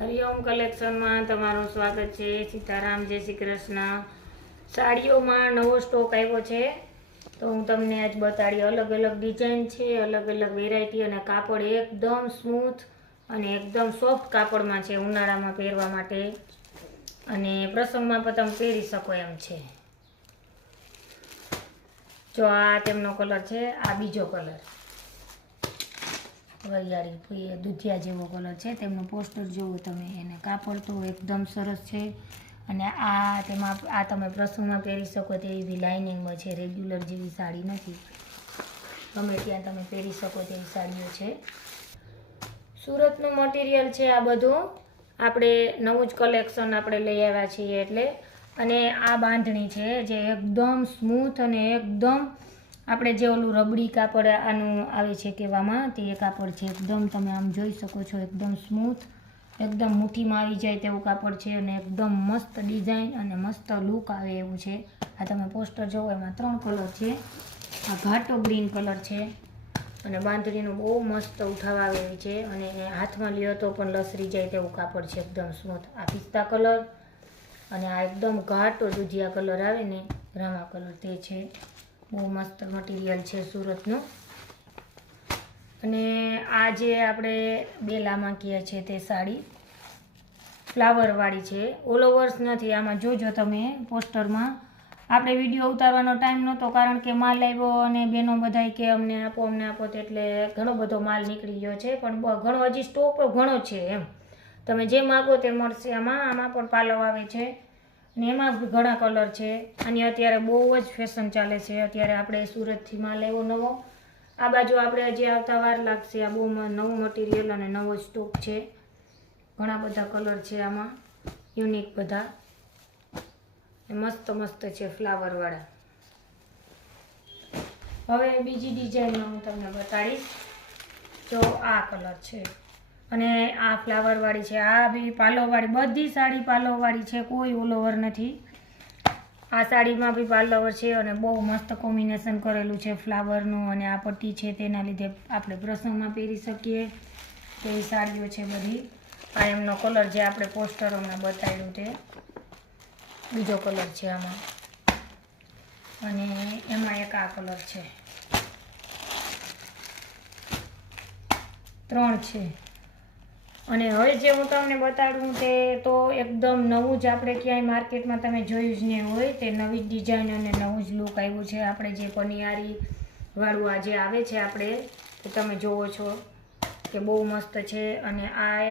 હરિઓમ કલેક્શનમાં તમારું સ્વાગત છે। સીતારામ, જય શ્રી કૃષ્ણ। સાડીઓમાં નવો સ્ટોક આવ્યો છે તો હું તમને આજ બતાડી। અલગ અલગ ડિઝાઇન છે, અલગ અલગ વેરાયટી અને કાપડ એકદમ સ્મૂથ અને એકદમ સોફ્ટ કાપડમાં છે, ઉનાળામાં પહેરવા માટે અને પ્રસંગમાં પણ તમે પહેરી શકો એમ છે। જો આ તેમનો કલર છે, આ બીજો કલર વરિયાળી દૂધિયા જેવો કલર છે। તેમનું પોસ્ટર જોવો તમે, એને કાપડ તો એકદમ સરસ છે અને આ તેમાં આ તમે પ્રસંગમાં પહેરી શકો તેવી લાઇનિંગમાં છે, રેગ્યુલર જેવી સાડી નથી, ગમે ત્યાં તમે પહેરી શકો તેવી સાડીઓ છે। સુરતનું મટીરિયલ છે આ બધું, આપણે નવું જ કલેક્શન આપણે લઈ આવ્યા છીએ એટલે। અને આ બાંધણી છે જે એકદમ સ્મૂથ અને એકદમ આપણે જે ઓલું રબડી કાપડ આનું આવે છે કહેવામાં, તે કાપડ છે એકદમ, તમે આમ જોઈ શકો છો, એકદમ સ્મૂથ, એકદમ મુઠ્ઠીમાં આવી જાય તેવું કાપડ છે અને એકદમ મસ્ત ડિઝાઇન અને મસ્ત લુક આવે એવું છે। આ તમે પોસ્ટર જોવો, એમાં 3 કલર છે। આ ઘાટો ગ્રીન કલર છે અને બાંધણીનું બહુ મસ્ત ઉઠાવા આવે એવી છે અને હાથમાં લ્યો તો પણ લસરી જાય તેવું કાપડ છે, એકદમ સ્મૂથ। આ પિસ્તા કલર અને આ એકદમ ઘાટો દૂધિયા કલર આવે ને, રામા કલર, તે છે। બહુ મસ્ત મટીરિયલ છે સુરતનું। અને આ જે આપણે બેલામાં કહીએ છીએ તે સાડી ફ્લાવરવાળી છે, ઓલ ઓવર્સ નથી। આમાં જોજો તમે પોસ્ટરમાં, આપણે વિડીયો ઉતારવાનો ટાઈમ નહોતો કારણ કે માલ આવ્યો અને બેનો બધાય કે અમને આપો એટલે ઘણો બધો માલ નીકળી ગયો છે, પણ ઘણો હજી સ્ટોક ઘણો છે એમ, તમે જે માગો તે મળશે। આમાં પણ પાલવ આવે છે અને એમાં ઘણા કલર છે। અને અત્યારે બહુ જ ફેશન ચાલે છે, અત્યારે આપણે સુરતથી માલ આવ્યો નવો, આ બાજુ આપણે હજી આવતા વાર લાગશે। આ બહુ નવું મટીરિયલ અને નવો સ્ટોક છે, ઘણા બધા કલર છે આમાં, યુનિક બધા, મસ્ત મસ્ત છે ફ્લાવરવાળા। હવે બીજી ડિઝાઇનમાં હું તમને બતાડીશ। જો આ કલર છે અને આ ફ્લાવરવાળી છે, આ બી પાલવવાળી, બધી સાડી પાલવવાળી છે, કોઈ ઓલ ઓવર નથી। આ સાડીમાં બી પાલવર છે અને બહુ મસ્ત કોમ્બિનેશન કરેલું છે ફ્લાવરનું, અને આ પટ્ટી છે તેના લીધે આપણે પ્રસંગમાં પહેરી શકીએ તેવી સાડીઓ છે બધી। આ એમનો કલર જે આપણે પોસ્ટરોમાં બતાવ્યું તે બીજો કલર છે આમાં, અને એમાં એક આ કલર છે, 3 છે। અને હવે જે હું તમને બતાડું તે તો એકદમ નવું જ, આપણે ક્યાંય માર્કેટમાં તમે જોયું જ નહીં હોય, તે નવી ડિઝાઇન અને નવું જ લુક આવ્યું છે। આપણે જે પનિયારી વાળું આ જે આવે છે આપણે, તે તમે જોવો છો કે બહુ મસ્ત છે। અને આ